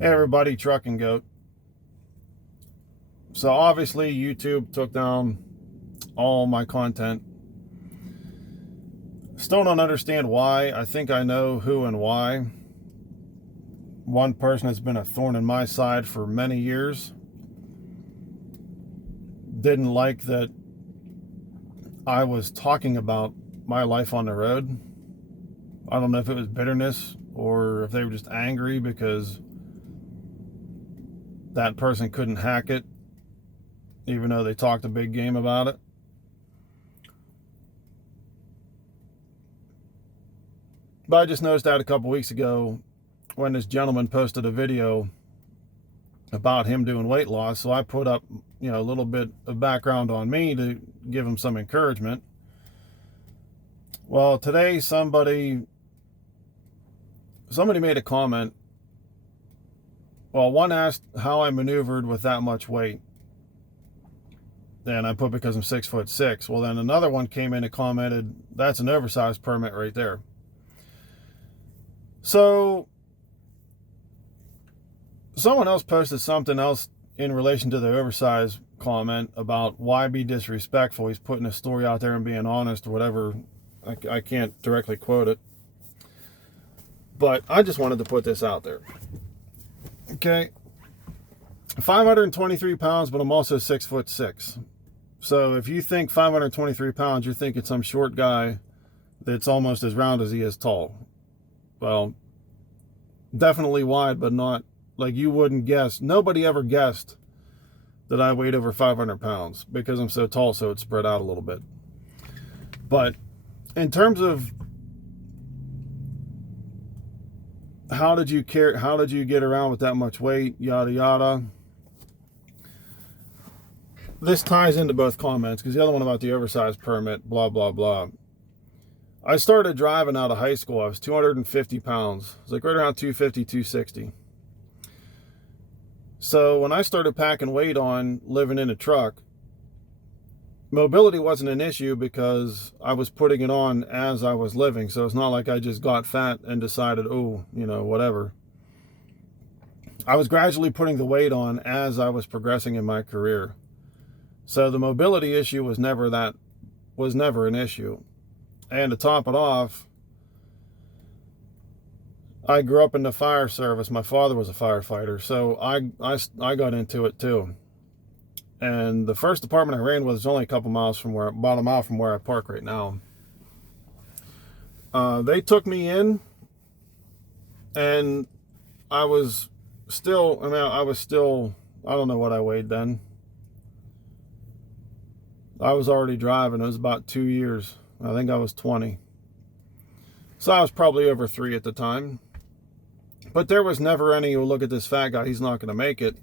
Hey everybody, Truck and Goat. So obviously YouTube took down all my content. Still don't understand why. I think I know who and why. One person has been a thorn in my side for many years. Didn't like that I was talking about my life on the road. I don't know if it was bitterness or if they were just angry because that person couldn't hack it, even though they talked a big game about it. But I just noticed that a couple weeks ago when this gentleman posted a video about him doing weight loss. So I put up, a little bit of background on me to give him some encouragement. Well, today somebody made a comment. Well, one asked how I maneuvered with that much weight. And I put because I'm 6'6". Well, then another one came in and commented, that's an oversized permit right there. So someone else posted something else in relation to the oversized comment about why be disrespectful. He's putting a story out there and being honest or whatever. I can't directly quote it. But I just wanted to put this out there. Okay. 523 pounds, but I'm also 6'6". So if you think 523 pounds, you're thinking some short guy that's almost as round as he is tall. Well, definitely wide, but not like you wouldn't guess. Nobody ever guessed that I weighed over 500 pounds because I'm so tall, so it's spread out a little bit. But in terms of how did you get around with that much weight, yada yada, this ties into both comments because the other one about the oversized permit, blah blah blah. I started driving out of high school. I was 250 pounds. It was like right around 250, 260. So when I started packing weight on living in a truck, mobility wasn't an issue because I was putting it on as I was living. So it's not like I just got fat and decided, whatever. I was gradually putting the weight on as I was progressing in my career. So the mobility issue was never an issue. And to top it off, I grew up in the fire service. My father was a firefighter, so I got into it too. And the first department I ran with is only about a mile from where I park right now. They took me in, and I was still, I don't know what I weighed then. I was already driving. It was about 2 years. I think I was 20. So I was probably over 3 at the time. But there was never any, look at this fat guy, he's not going to make it.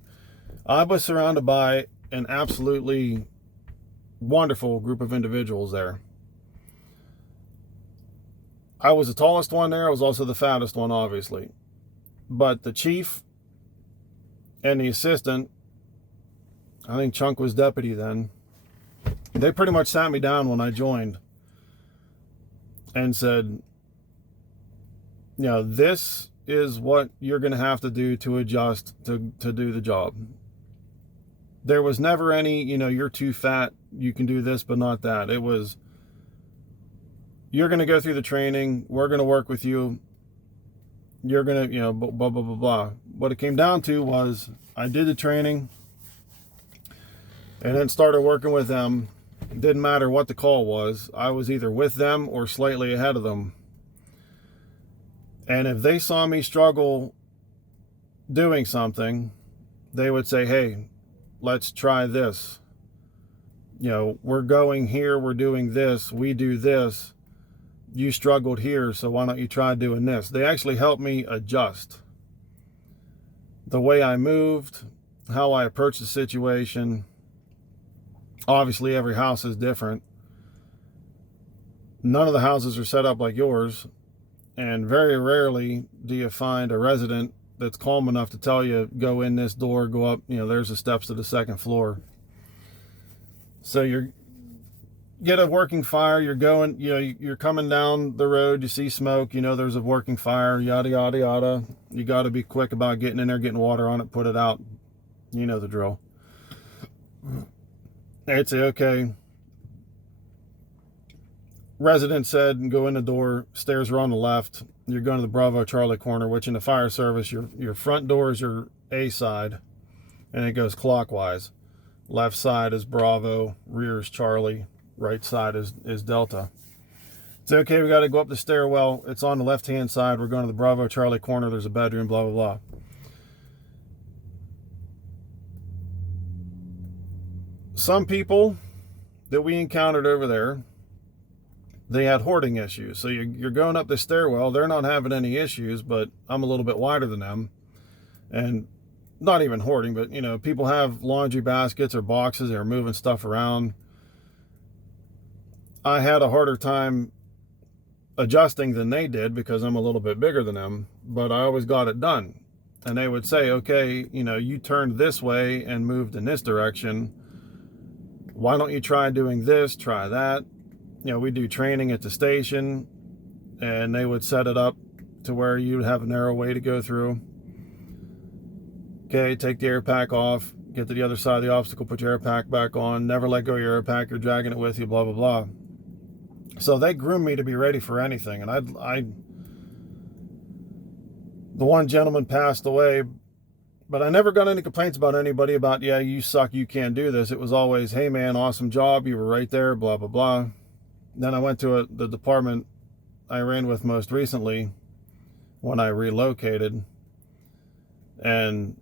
I was surrounded by an absolutely wonderful group of individuals there. I was the tallest one there. I was also the fattest one, obviously. But the chief and the assistant, I think Chunk was deputy then, they pretty much sat me down when I joined and said, this is what you're going to have to do to adjust to do the job. There was never any, you're too fat, you can do this, but not that. It was, you're going to go through the training, we're going to work with you, you're going to, blah, blah, blah, blah. What it came down to was I did the training and then started working with them. It didn't matter what the call was. I was either with them or slightly ahead of them. And if they saw me struggle doing something, they would say, hey, let's try this. We're going here, we're doing this, we do this. You struggled here, so why don't you try doing this? They actually helped me adjust. The way I moved, how I approached the situation. Obviously, every house is different. None of the houses are set up like yours. And very rarely do you find a resident that's calm enough to tell you, go in this door, go up, there's the steps to the second floor. So get a working fire. You're going, you're coming down the road, you see smoke, there's a working fire, yada, yada, yada. You got to be quick about getting in there, getting water on it, put it out. You know the drill. They'd say, okay. Resident said, go in the door, stairs are on the left. You're going to the Bravo Charlie corner, which in the fire service, your front door is your A side, and it goes clockwise. Left side is Bravo, rear is Charlie, right side is Delta. It's okay, we got to go up the stairwell. It's on the left-hand side. We're going to the Bravo Charlie corner. There's a bedroom, blah, blah, blah. Some people that we encountered over there, they had hoarding issues. So you're going up the stairwell. They're not having any issues, but I'm a little bit wider than them. And not even hoarding, but, people have laundry baskets or boxes. They're moving stuff around. I had a harder time adjusting than they did because I'm a little bit bigger than them, but I always got it done. And they would say, okay, you turned this way and moved in this direction. Why don't you try doing this, try that? We do training at the station, and they would set it up to where you'd have a narrow way to go through. Okay, take the air pack off, get to the other side of the obstacle, put your air pack back on, never let go of your air pack, you're dragging it with you, blah, blah, blah. So they groomed me to be ready for anything. And the one gentleman passed away, but I never got any complaints about anybody about, yeah, you suck, you can't do this. It was always, hey man, awesome job, you were right there, blah, blah, blah. Then I went to the department I ran with most recently when I relocated. And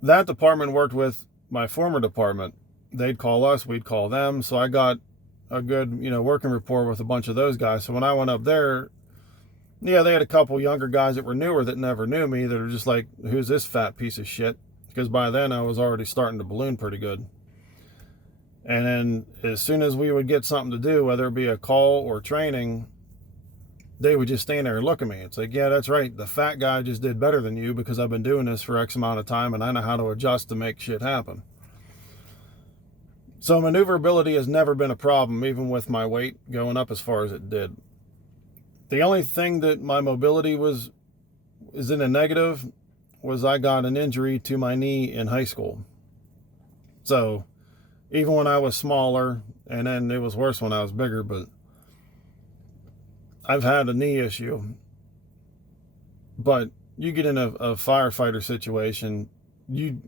that department worked with my former department. They'd call us, we'd call them. So I got a good, working rapport with a bunch of those guys. So when I went up there, yeah, they had a couple younger guys that were newer that never knew me that are just like, who's this fat piece of shit? Because by then I was already starting to balloon pretty good. And then as soon as we would get something to do, whether it be a call or training, they would just stand there and look at me. It's like, yeah, that's right. The fat guy just did better than you because I've been doing this for X amount of time and I know how to adjust to make shit happen. So maneuverability has never been a problem, even with my weight going up as far as it did. The only thing that my mobility is in a negative was I got an injury to my knee in high school. So even when I was smaller, and then it was worse when I was bigger, but I've had a knee issue. But you get in a firefighter situation, you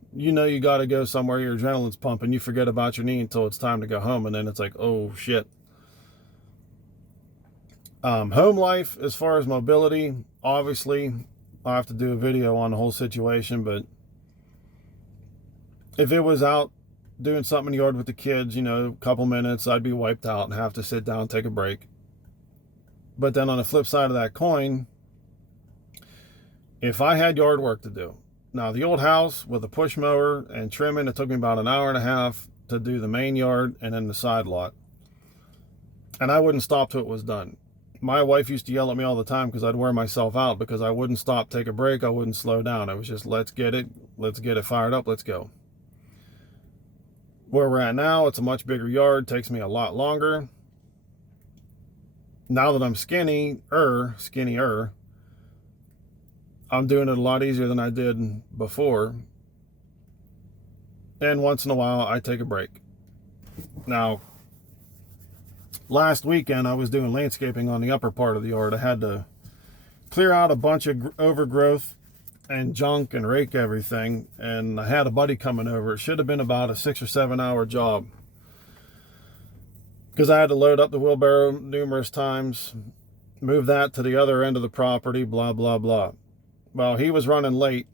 got to go somewhere, your adrenaline's pumping, you forget about your knee until it's time to go home, and then it's like, oh shit. Home life, as far as mobility, obviously, I'll have to do a video on the whole situation, but if it was out doing something in the yard with the kids, a couple minutes, I'd be wiped out and have to sit down, take a break. But then on the flip side of that coin, if I had yard work to do, now the old house with a push mower and trimming, it took me about an hour and a half to do the main yard and then the side lot. And I wouldn't stop till it was done. My wife used to yell at me all the time because I'd wear myself out because I wouldn't stop, take a break, I wouldn't slow down. It was just, let's get it fired up, let's go. Where we're at now, it's a much bigger yard, takes me a lot longer. Now that I'm skinnier, I'm doing it a lot easier than I did before. And once in a while, I take a break. Now, last weekend, I was doing landscaping on the upper part of the yard. I had to clear out a bunch of overgrowth and junk and rake everything. And I had a buddy coming over. It should have been about a 6 or 7 hour job, because I had to load up the wheelbarrow numerous times, move that to the other end of the property, blah, blah, blah. Well, he was running late,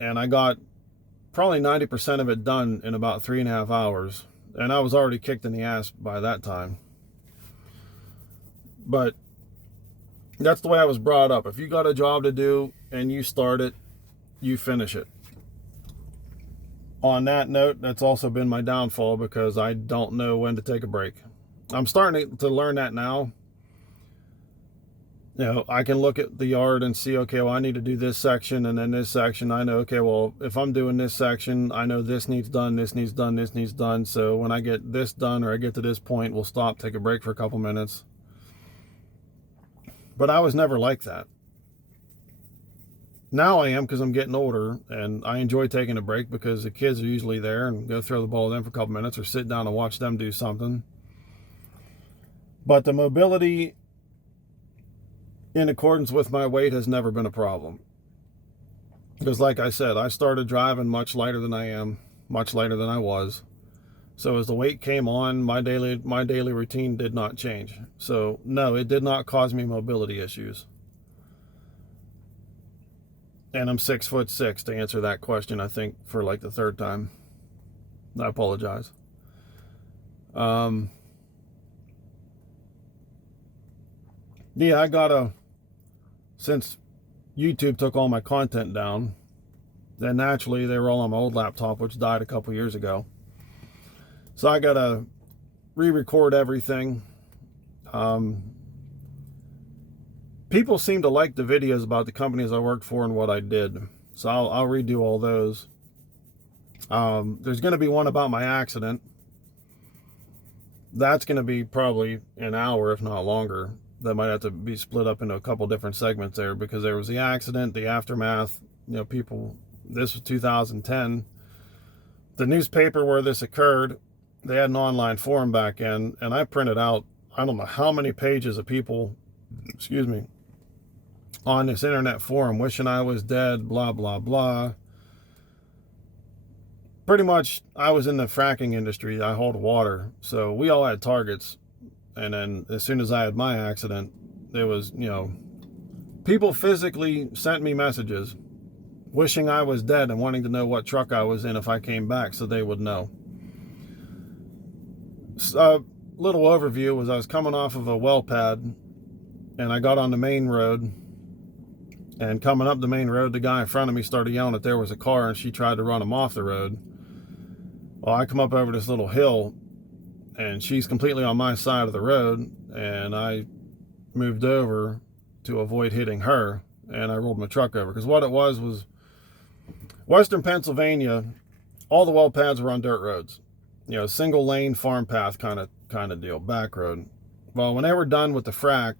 and I got probably 90% of it done in about 3.5 hours. And I was already kicked in the ass by that time. But that's the way I was brought up. If you got a job to do and you start it, you finish it. On that note, that's also been my downfall because I don't know when to take a break. I'm starting to learn that now. You know, I can look at the yard and see, okay, well, I need to do this section, and then this section. I know, okay, well, if I'm doing this section, I know this needs done, this needs done, this needs done. So when I get this done, or I get to this point, we'll stop, take a break for a couple minutes. But I was never like that. Now I am, because I'm getting older, and I enjoy taking a break because the kids are usually there, and go throw the ball to them for a couple minutes or sit down and watch them do something. But the mobility in accordance with my weight has never been a problem. Because like I said, I started driving much lighter than I am, much lighter than I was. So as the weight came on, my daily routine did not change. So no, it did not cause me mobility issues. And I'm 6'6" to answer that question, I think, for like the third time. I apologize. Yeah, since YouTube took all my content down, then naturally they were all on my old laptop, which died a couple years ago. So I gotta re-record everything. People seem to like the videos about the companies I worked for and what I did. So I'll redo all those. There's going to be one about my accident. That's going to be probably an hour, if not longer. That might have to be split up into a couple different segments there, because there was the accident, the aftermath. You know, people, this was 2010. The newspaper where this occurred, they had an online forum back in, and I printed out, I don't know how many pages of people, excuse me, on this internet forum wishing I was dead, blah, blah, blah. Pretty much, I was in the fracking industry. I hauled water. So we all had targets. And then as soon as I had my accident, there was, you know, people physically sent me messages wishing I was dead and wanting to know what truck I was in if I came back so they would know. So, little overview was I was coming off of a well pad, and I got on the main road. And coming up the main road, the guy in front of me started yelling that there was a car, and she tried to run him off the road. Well, I come up over this little hill, and she's completely on my side of the road, and I moved over to avoid hitting her, and I rolled my truck over. Because what it was Western Pennsylvania, all the well pads were on dirt roads. You know, single lane farm path kind of deal, back road. Well, when they were done with the frack,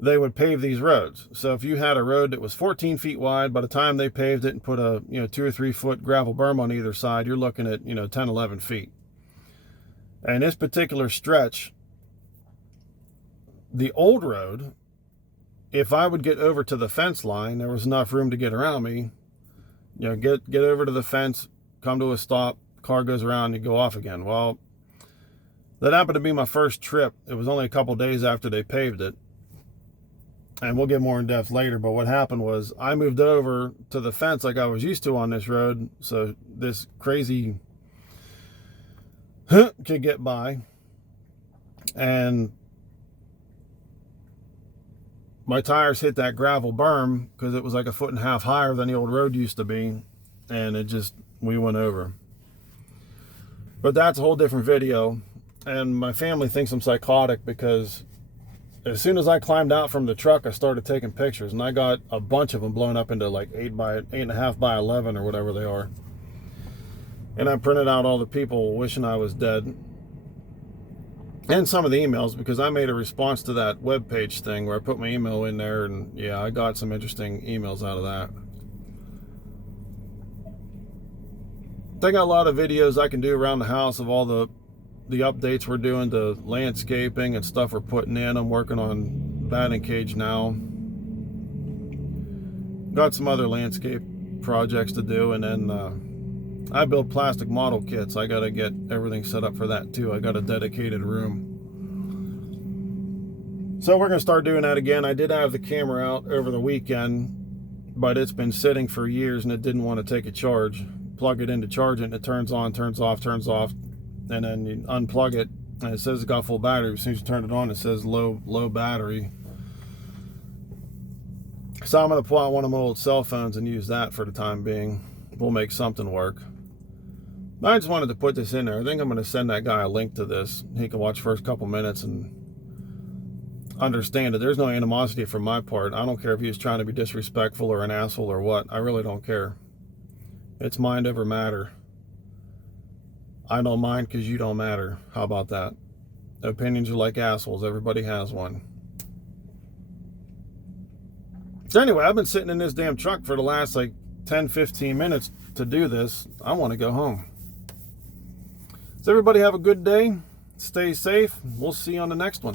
they would pave these roads. So if you had a road that was 14 feet wide, by the time they paved it and put a 2 or 3 foot gravel berm on either side, you're looking at 10, 11 feet. And this particular stretch, the old road, if I would get over to the fence line, there was enough room to get around me. Get over to the fence, come to a stop, car goes around, you go off again. Well, that happened to be my first trip. It was only a couple days after they paved it. And we'll get more in depth later, but what happened was I moved over to the fence like I was used to on this road, so this crazy could get by. And my tires hit that gravel berm because it was like 1.5 foot higher than the old road used to be, and we went over. But that's a whole different video, and my family thinks I'm psychotic because as soon as I climbed out from the truck, I started taking pictures, and I got a bunch of them blown up into like 8.5 by 11 or whatever they are. And I printed out all the people wishing I was dead, and some of the emails, because I made a response to that webpage thing where I put my email in there, and yeah, I got some interesting emails out of that. I got a lot of videos I can do around the house of all the updates we're doing to landscaping and stuff we're putting in. I'm working on batting cage now. Got some other landscape projects to do, and then I build plastic model kits. I got to get everything set up for that too. I got a dedicated room. So we're going to start doing that again. I did have the camera out over the weekend, but it's been sitting for years and it didn't want to take a charge. Plug it in to charge it, and it turns on, turns off, and then you unplug it and it says it's got full battery. As soon as you turn it on, it says low battery. So I'm going to pull out one of my old cell phones and use that for the time being. We'll make something work. I just wanted to put this in there. I think I'm going to send that guy a link to this. He can watch the first couple minutes, and understand it. There's no animosity from my part. I don't care if he was trying to be disrespectful or an asshole or what. I really don't care. It's mind over matter. I don't mind because you don't matter. How about that? Opinions are like assholes. Everybody has one. So anyway, I've been sitting in this damn truck for the last like 10, 15 minutes to do this. I want to go home. So everybody have a good day. Stay safe. We'll see you on the next one.